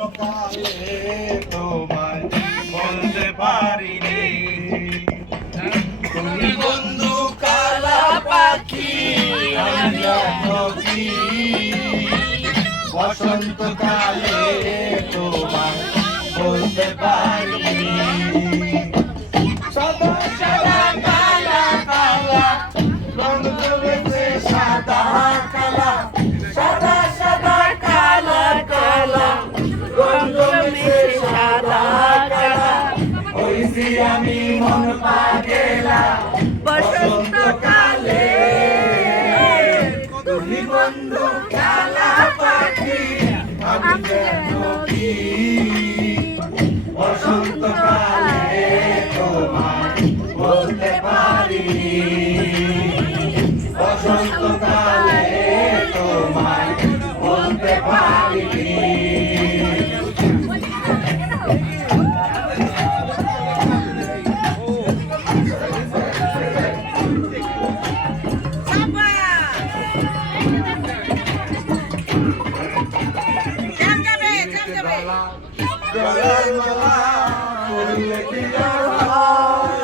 কালে তোমায় বলতে পারিনি তুমি বন্ধু কালা পাখি বসন্ত কালে তোমায় বলতে পারিনি সাদা সাদা কালা কালা রঙ জমেছে সাদা কালা সাদা সাদা কালা কালা রঙ জমেছে সাদা কালা হইছি আমি মন পাগেলা বসন্ত কালে তুমি বন্ধু কালা পাখি আমি যেন কি বসন্ত কালে তোমায় বলতে পারিনি বসন্ত কালে তোমায় বলতে পারিনি গলার মালা পরলে কি আর হয়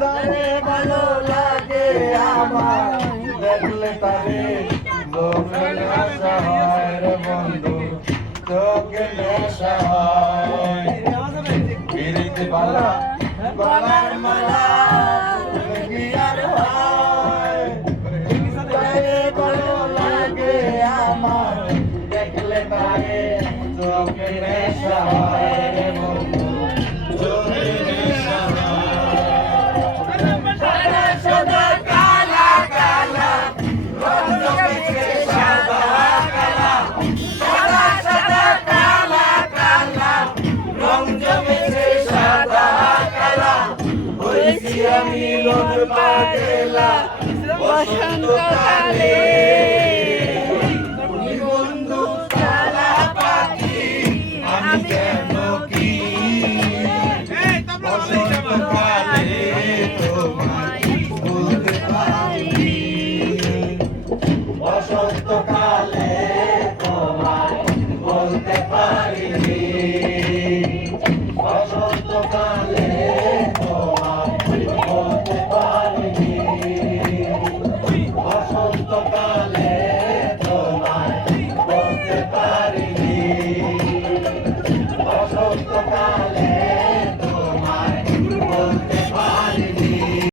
তারে ভালো লাগে আমার দেখলে তারে চোখে নেশা হয় রে বন্ধু চোখে নেশা হয় পিরিতি বালা গলার মালা পরলে কি আর হয় তারে ভালো লাগে আমার দেখলে তারে চোখে নেশা হয়